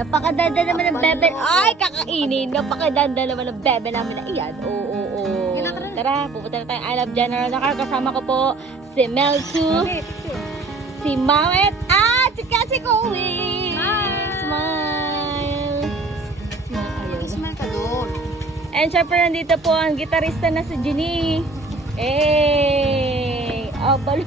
Napakadanda naman ng bebe. Ay, kakainin. Napakadanda naman ng bebe namin na iyan. Oo. Tara, pupunta na tayo. I Love General Nakar. Kasama ko po si Melsu, si Mawet, at si Chloe. Smile. Smile ka doon. And syempre nandito po ang gitarista na si Ginny. Oh, balo.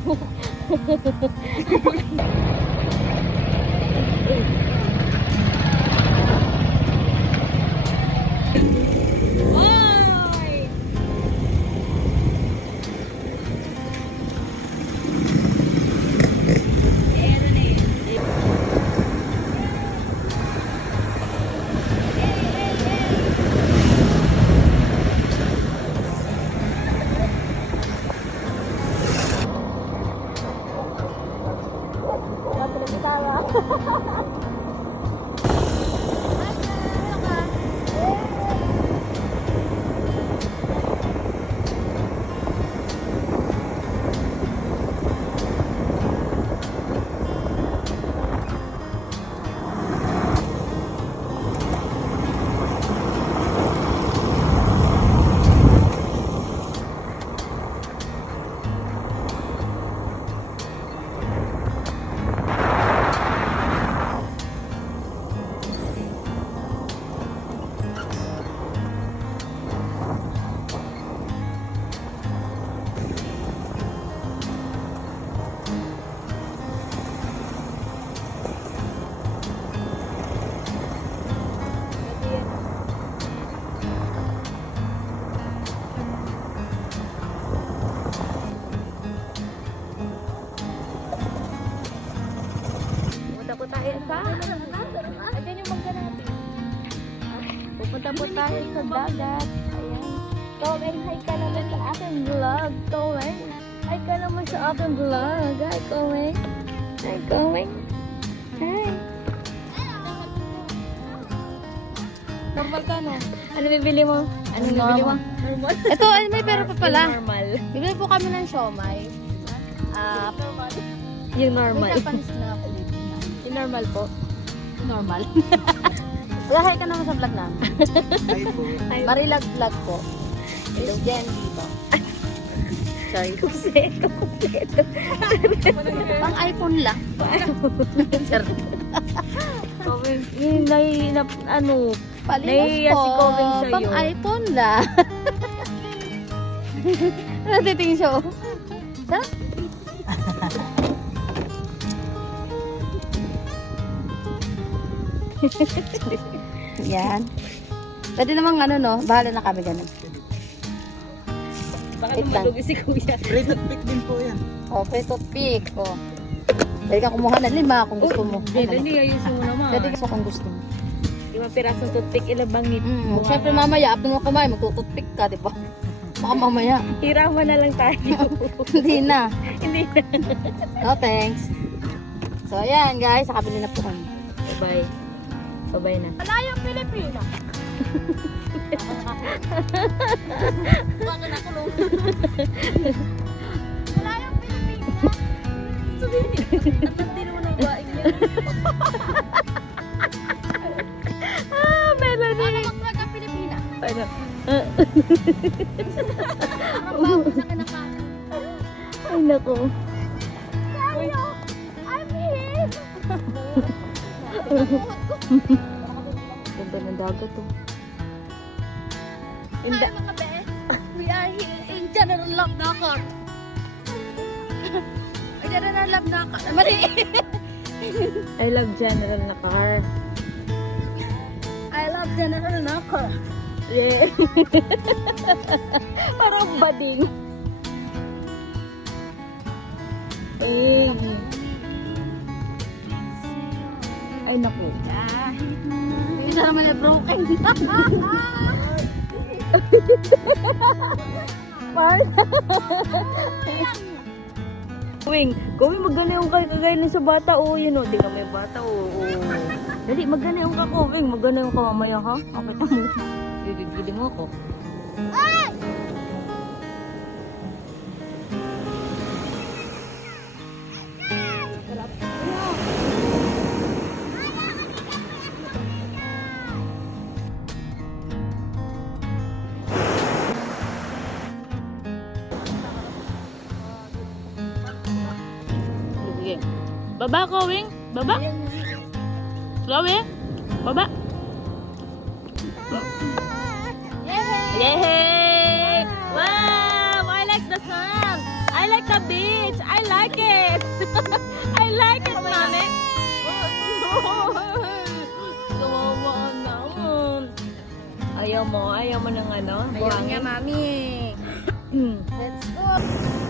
Pupunta po tayo sa dagat. Ayan. Towing, hi ka naman sa aking vlog. Towing, hi ka naman sa aking vlog. Hi, Towing. Hi, Towing. Hi. Normal ka na. Ano bibili mo? Ano bibili mo? Normal. Ito, ay, may pera pa pala. Normal. Bibili po kami ng siomay. Yung normal. May Japanese na ulit. Yung normal po. Normal. Kaya hi ka naman sa vlog namin. Hi po. Marilag vlog po. It's Jen Viva. Sorry. Kumpleto. Pang iPhone lang. Sorry. Yung ano, Paliwas nahihiya po. si Kowing sa'yo. Pang iPhone lang. Ano titingin siya? Oh? Sarap. Yan. Pwede namang ano no, bahala na kami ganun. baka Wait lang. lumalugi si Kuya. Red at pick din po yan. Okay, toothpick. Oh. Pwede ka kumuha ng 5 kung gusto mo. Dali, ayusin mo naman. Pwede ka kung gusto mo. 5 pirasong toothpick, ilabangit. Siyempre mamaya, after mo kumain, magtututpick ka, di ba? Baka mamaya. Hiraman na lang tayo. Hindi na. Hindi na. No, thanks. So, ayan guys, nakabili na po kami. Bye-bye. Bye-bye na. Malayang Pilipina. Baka nakulong. Malayang Pilipina. Sabihin at hindi naman ang baing niya. Melanie. Ano maglaga Pilipina? Ano? Parang bago na kinakain. Ay, naku. Sayo, I'm here. Ganda ng dagat to. Hi mga bes. We are here in General Love Nakar. General Love Nakar. Mali. I love General Nakar. I love General Nakar. Yeah. Parang bading. Ay, naku. Hindi na naman na broken. Gawin magana yung kagaya sa bata. Oo, yun o. Tingnan mo yung bata. Oo. Dali, magana yung kakawing. Magana yung kamamaya, ha? Okay, tamo. Bibigili mo ako. Baba, Kowing. Baba. Kowing. Baba. Yay! Wow! I like the sun. I like the beach. I like it. I like it, Mami. Kawawa naman. Ayaw mo ng ano? Ayun nga, mami. Let's go.